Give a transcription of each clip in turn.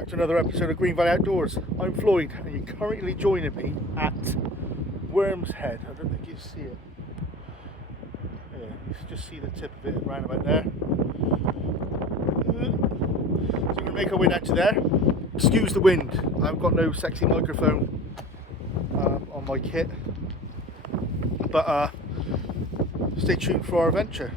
back to another episode of Green Valley Outdoors. I'm Floyd and you're currently joining me at Worm's Head. I don't think you see it. Yeah, you can just see the tip of it around about there. So we're going to make our way down to there. Excuse the wind, I haven't got no sexy microphone on my kit. But stay tuned for our adventure.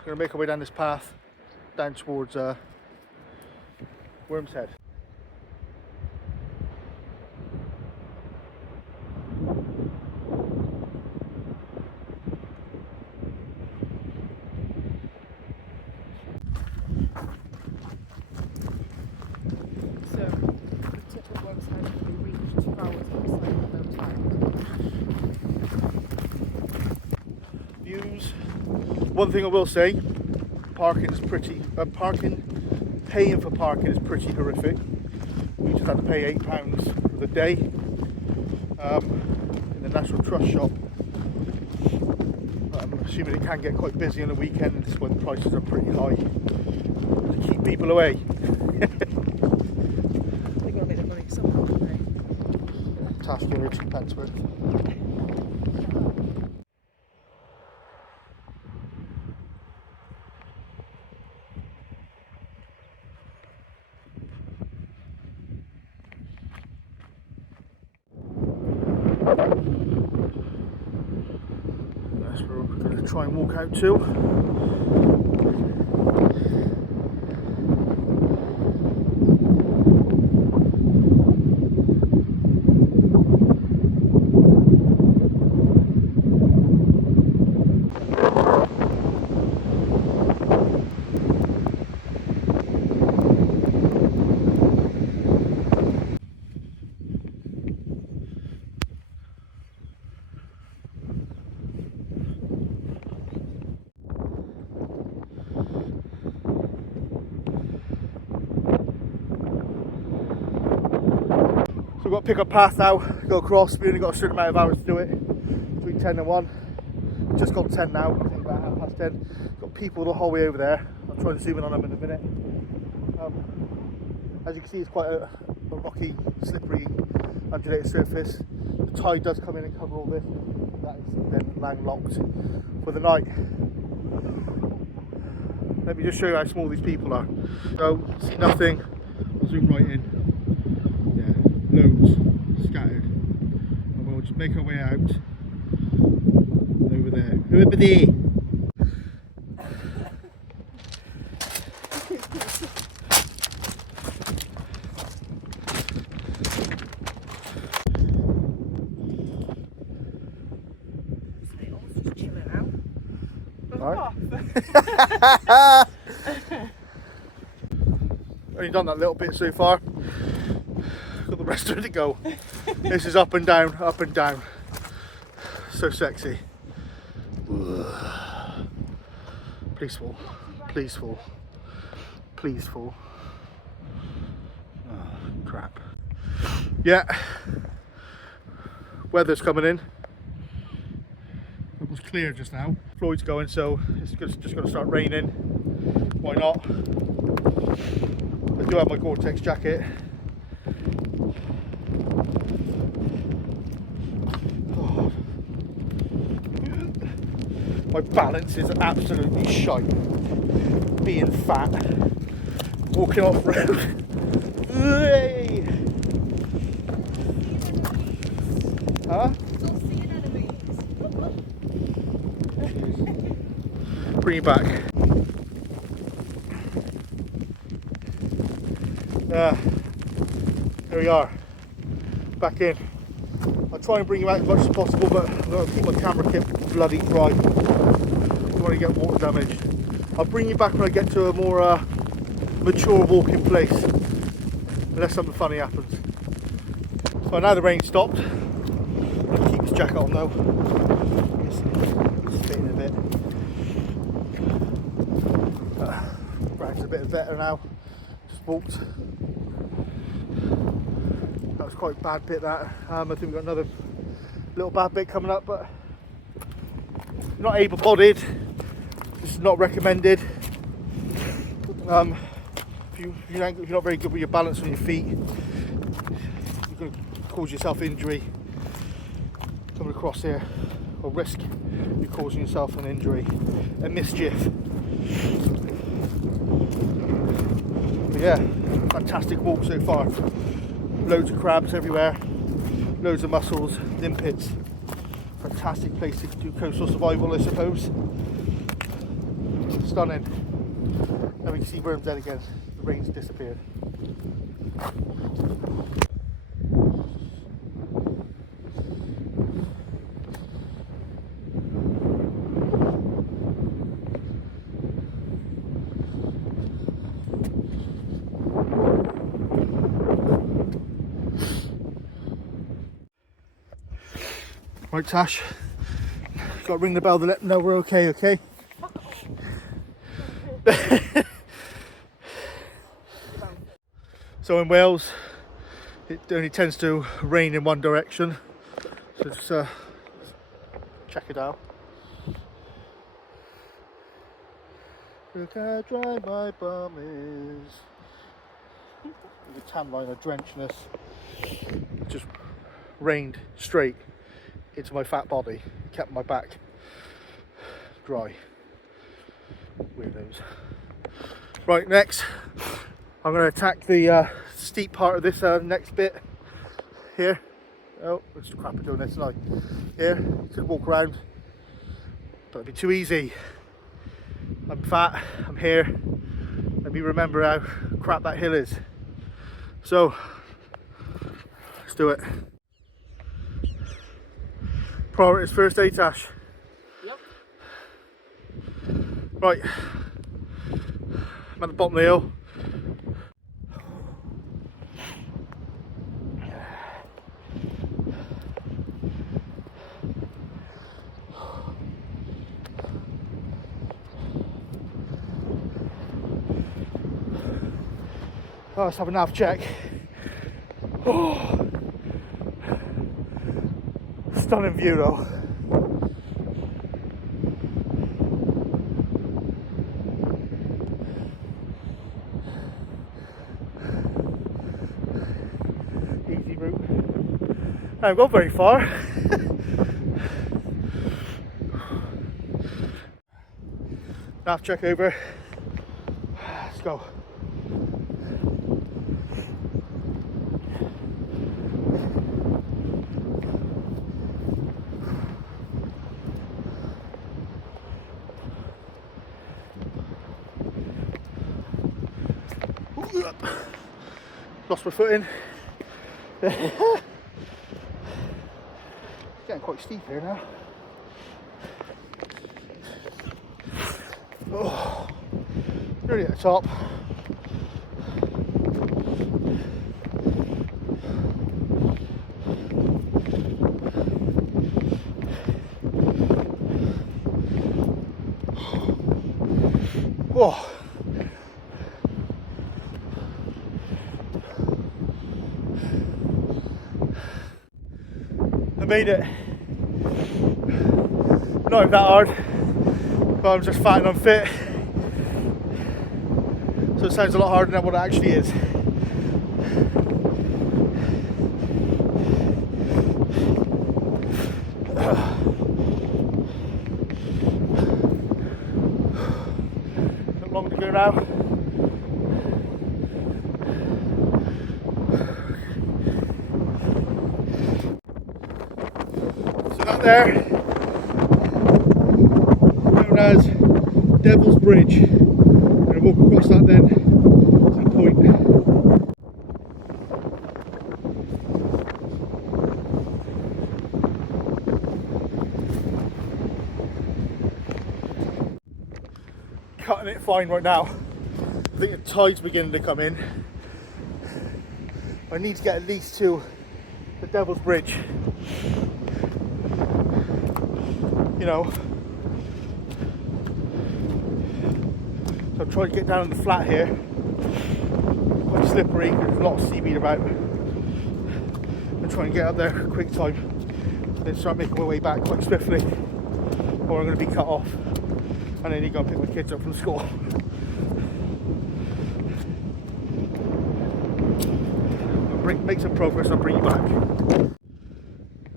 We're going to make our way down this path down towards Worm's Head. So the tip of Worm's Head can be reached 2 hours outside of no time. Views. One thing I will say, paying for parking is pretty horrific. We just had to pay £8 for the day in the National Trust shop. I'm assuming it can get quite busy on the weekends when the prices are pretty high to keep people away. They got a bit of money somehow, don't they? Task order £2 worth. That's where we're going to try and walk out to. So we've got to pick up path now, go across. We only got a certain amount of hours to do it, between 10 and 1. Just got 10 now, I think about 10:30. Got people the whole way over there. I'll try to zoom in on them in a minute. As you can see, it's quite a rocky, slippery, undulated surface. The tide does come in and cover all this. That is then landlocked for the night. Let me just show you how small these people are. So, see nothing. I'll zoom right in. Loads scattered, and we'll just make our way out over there. Over there. Just chilling out. Right. Only done that little bit so far. Got the rest of it to go. This is up and down, up and down. So sexy. Please fall. Please fall. Please fall. Oh, crap. Yeah. Weather's coming in. It was clear just now. Floyd's going, so it's just going to start raining. Why not? I do have my Gore-Tex jacket. My balance is absolutely shite. Being fat. Walking off road. Huh? Bring it back. There we are. Back in. I'll try and bring you out as much as possible, but I'm going to keep my camera kit bloody dry. Don't want to get water damage. I'll bring you back when I get to a more mature walking place, unless something funny happens. So now the rain stopped. I'm going to keep this jacket on though. It's fitting a bit. Brag's a bit better now. Just walked. That was quite a bad bit that. I think we've got another little bad bit coming up, but not able-bodied. This is not recommended. If you're not very good with your balance on your feet, you're going to cause yourself injury coming across here, or risk you causing yourself an injury, a mischief. But yeah, fantastic walk so far. Loads of crabs everywhere, loads of mussels, limpets. Fantastic place to do coastal survival, I suppose. Stunning. Now we can see Worm's Head again. The rain's disappeared. Right, Tash, got to ring the bell to let them know we're okay, okay? So in Wales, it only tends to rain in one direction, so just check it out. Look how dry my bum is. The tan line are drenching us. It just rained straight into my fat body, kept my back dry. Weirdos. Right, next I'm going to attack the steep part of this next bit here. Oh, it's crap at doing this, like here. You could walk around, but it'd be too easy. I'm fat, I'm here. Let me remember how crap that hill is. So let's do it. Priorities first, Tash? Yep. Right, I'm at the bottom of the hill. Oh, let's have a nav check. Oh. Stunning view though. Easy route. I haven't gone very far. Nav check over. Let's go. Lost my footing. Getting quite steep here now. Oh, nearly at the top. Oh. I made it. Not even that hard, but I'm just fat and unfit. So it sounds a lot harder than what it actually is. Not long to go now. So that there, known as Devil's Bridge. I'm going to walk across that then to the point. Cutting it fine right now. I think the tide's beginning to come in. I need to get at least to the Devil's Bridge. You know. So I'm trying to get down on the flat here. Quite slippery, there's a lot of seaweed about. I'm trying to get up there quick time. Then start making my way back quite swiftly. Or I'm going to be cut off. And then you go and pick my kids up from school. make some progress and I'll bring you back.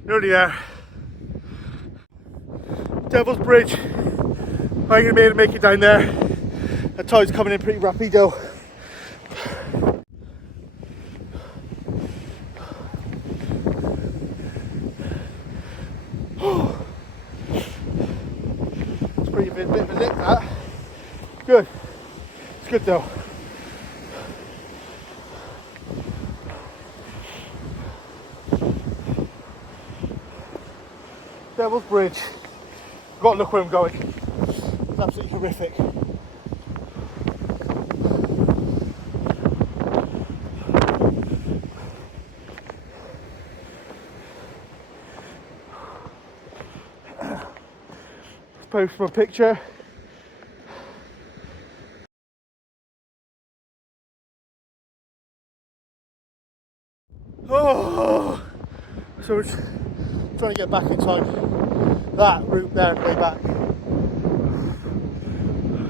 Nearly there. Devil's Bridge. I'm going to be able to make it down there. The tide's coming in pretty rapido. It's pretty bit of a lick, that. Good. It's good though. Devil's Bridge. I've got to look where I'm going. It's absolutely horrific. Let's post for a picture. Oh, so we're trying to get back in time. That route there and way back.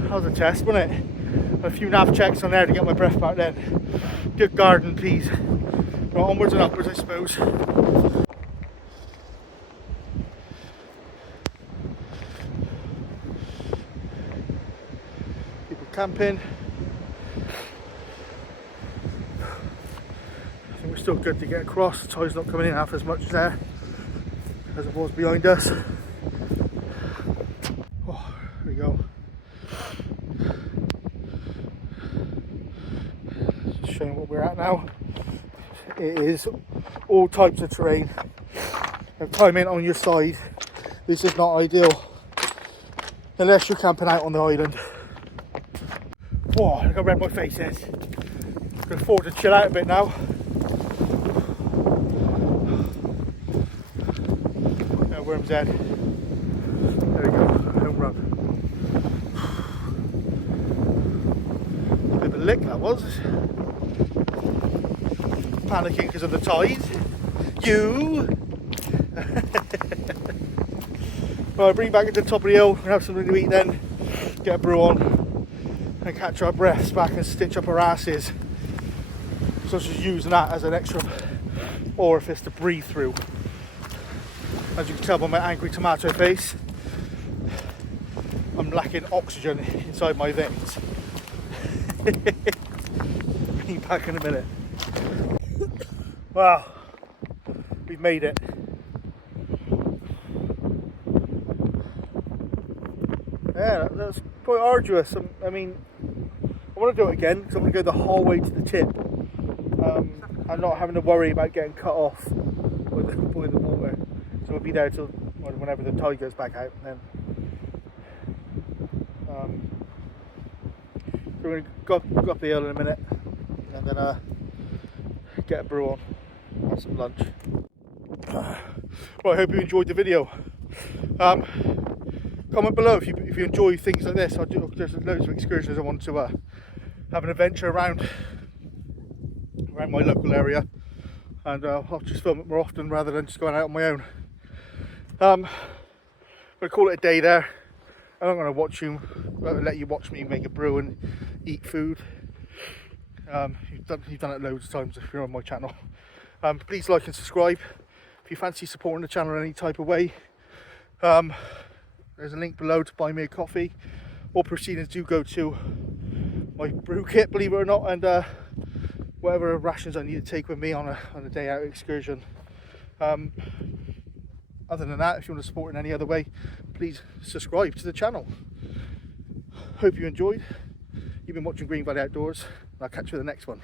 That was a test, wasn't it? A few nav checks on there to get my breath back then. Good garden peas. Right, onwards and upwards, I suppose. People camping. I think we're still good to get across. The tide's not coming in half as much there as it was behind us. Oh, there we go. Just showing what we're at now. It is all types of terrain. And climbing on your side, this is not ideal unless you're camping out on the island. Whoa, look how red my face is. I can afford to chill out a bit now. Worm's Head. There we go, home run. A bit of a lick that was. Panicking because of the tide. You! Well, I'll bring you back at the top of the hill and have something to eat then. Get a brew on and catch our breaths back and stitch up our asses. So just using that as an extra orifice to breathe through. As you can tell by my angry tomato face, I'm lacking oxygen inside my veins. Be back in a minute. Wow, we've made it. Yeah, that's quite arduous. I mean, I want to do it again because I want to go the whole way to the tip. And not having to worry about getting cut off by the water. So we'll be there till whenever the tide goes back out. And then so we're going to go up the hill in a minute and then get a brew on, have some lunch. Well, I hope you enjoyed the video. Comment below if you enjoy things like this. There's loads of excursions I want to have an adventure around my local area, and I'll just film it more often rather than just going out on my own. I'm going to call it a day there. I'm not going to let you watch me make a brew and eat food. You've done it loads of times if you're on my channel. Please like and subscribe if you fancy supporting the channel in any type of way. There's a link below to buy me a coffee. All proceedings do go to my brew kit, believe it or not, and whatever rations I need to take with me on a day out excursion. Other than that, if you want to support in any other way, please subscribe to the channel. Hope you enjoyed. You've been watching Green Valley Outdoors, and I'll catch you in the next one.